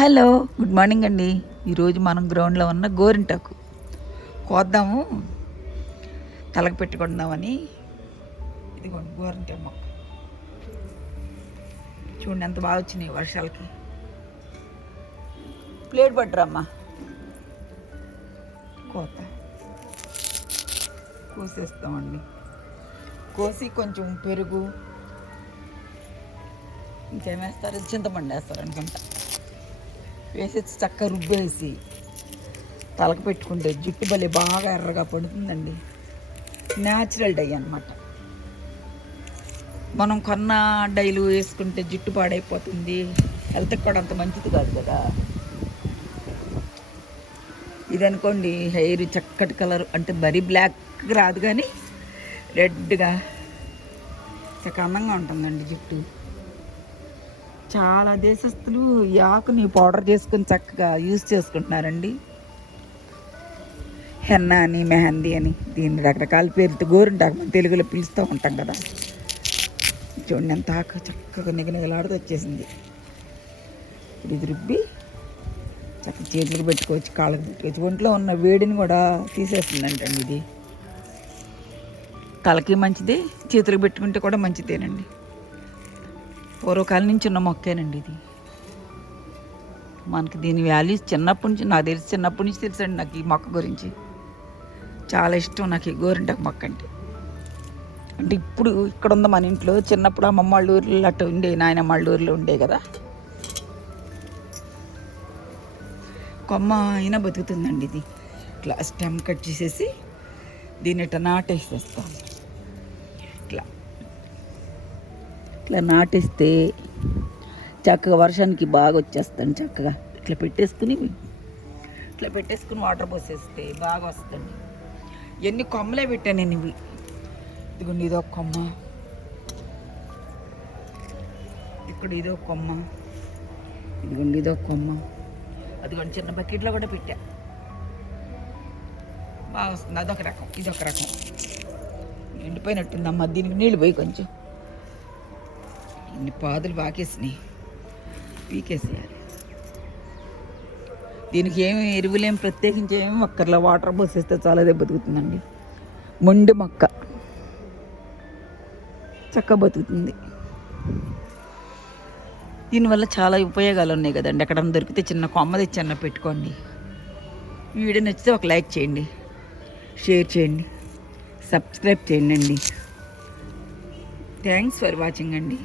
Hello, good morning అండి. ఈరోజు మనం గ్రౌండ్లో ఉన్న గోరింటాకు కోద్దాము, తలకు పెట్టుకుందామని. ఇదిగోండి గోరింటాకు మొక్క. చూడండి ఎంత బాగా వచ్చినాయి వర్షాలకి. ప్లేట్ పట్టురమ్మా. కోసేస్తామండి. కోసి కొంచెం పెరుగు, ఇంకేమేస్తారు, చింతపండు వేస్తారు అనుకుంటా, వేసేసి చక్కగా రుబ్బేసి తలకు పెట్టుకుంటే జుట్టు భలే బాగా ఎర్రగా పడుతుందండి. న్యాచురల్ డై అన్నమాట. మనం కొన్న డైలు వేసుకుంటే జుట్టు పాడైపోతుంది, హెల్త్కి కూడా అంత మంచిది కాదు కదా. ఇది అనుకోండి, హెయిర్ చక్కటి కలర్, అంటే మరీ బ్లాక్ రాదు కానీ రెడ్గా చక్కగా అందంగా ఉంటుందండి జుట్టు. చాలా దేశస్తులు ఈ ఆకుని పౌడర్ చేసుకుని చక్కగా యూజ్ చేసుకుంటున్నారండి. హెన్నా అని, మెహందీ అని, దీన్ని రకరకాల పేరుతో గోరింటాకు మనం తెలుగులో పిలుస్తూ ఉంటాం కదా. చూడండి ఎంత ఆకు చక్కగా నిగనిగలాడుతూ వచ్చేసింది. ఇప్పుడు ఇది రుబ్బి చక్కగా చేతులకు పెట్టుకోవచ్చు, కాళ్ళకు పెట్టుకోవచ్చు. ఒంట్లో ఉన్న వేడిని కూడా తీసేస్తుందంటండి ఇది. తలకి మంచిది, చేతులకు పెట్టుకుంటే కూడా మంచిదేనండి. పూర్వకాలం నుంచి ఉన్న మొక్కేనండి ఇది. మనకి దీని వాల్యూస్ చిన్నప్పటి నుంచి నాకు తెలిసి, చిన్నప్పటి నుంచి తెలుసండి నాకు ఈ మొక్క గురించి. చాలా ఇష్టం నాకు ఈ గోరింటాకు మొక్క అంటే. అంటే ఇప్పుడు ఇక్కడ ఉంది మన ఇంట్లో, చిన్నప్పుడు అమ్మమ్మ వాళ్ళ ఊర్లో అట్లా ఉండే, నాయనమ్మ వాళ్ళ ఊర్లో ఉండే కదా. కొమ్మ అయినా బతుకుతుందండి ఇది. ఇట్లా స్టెమ్ కట్ చేసేసి దీన్ని ఇట్లా నాటేసేస్తాం. ఇట్లా నాటేస్తే చక్కగా వర్షానికి బాగా వచ్చేస్తాను. చక్కగా ఇట్లా పెట్టేసుకుని వాటర్ పోసేస్తే బాగా వస్తుంది. ఎన్ని కొమ్మలే పెట్టాను నేను ఇవి. ఇదిగోండి ఇదో కొమ్మ, ఇక్కడ ఇదో కొమ్మ, ఇదిగోండి ఇదో కొమ్మ, అదిగోండి చిన్న బకెట్లో కూడా పెట్టా, బాగా వస్తుంది. అదొక రకం, ఇదొక రకం. ఎండిపోయినట్టుందమ్మా, దీనికి నీళ్ళు పోయి కొంచెం. ఇన్ని పాదులు బాకేసినాయి, పీకేసేయాలి. దీనికి ఏమి ఎరువులేం ప్రత్యేకించి ఏమి మొక్కర్లో వాటర్ పోసేస్తే చాలా బతుకుతుందండి. మొండి మొక్క చక్కగా బతుకుతుంది. దీనివల్ల చాలా ఉపయోగాలు ఉన్నాయి కదండి. ఎక్కడన్నా దొరికితే చిన్న కొమ్మ తెచ్చన్న పెట్టుకోండి. ఈ వీడియో నచ్చితే ఒక లైక్ చేయండి, షేర్ చేయండి, సబ్స్క్రైబ్ చేయండి అండి. థ్యాంక్స్ ఫర్ వాచింగ్ అండి.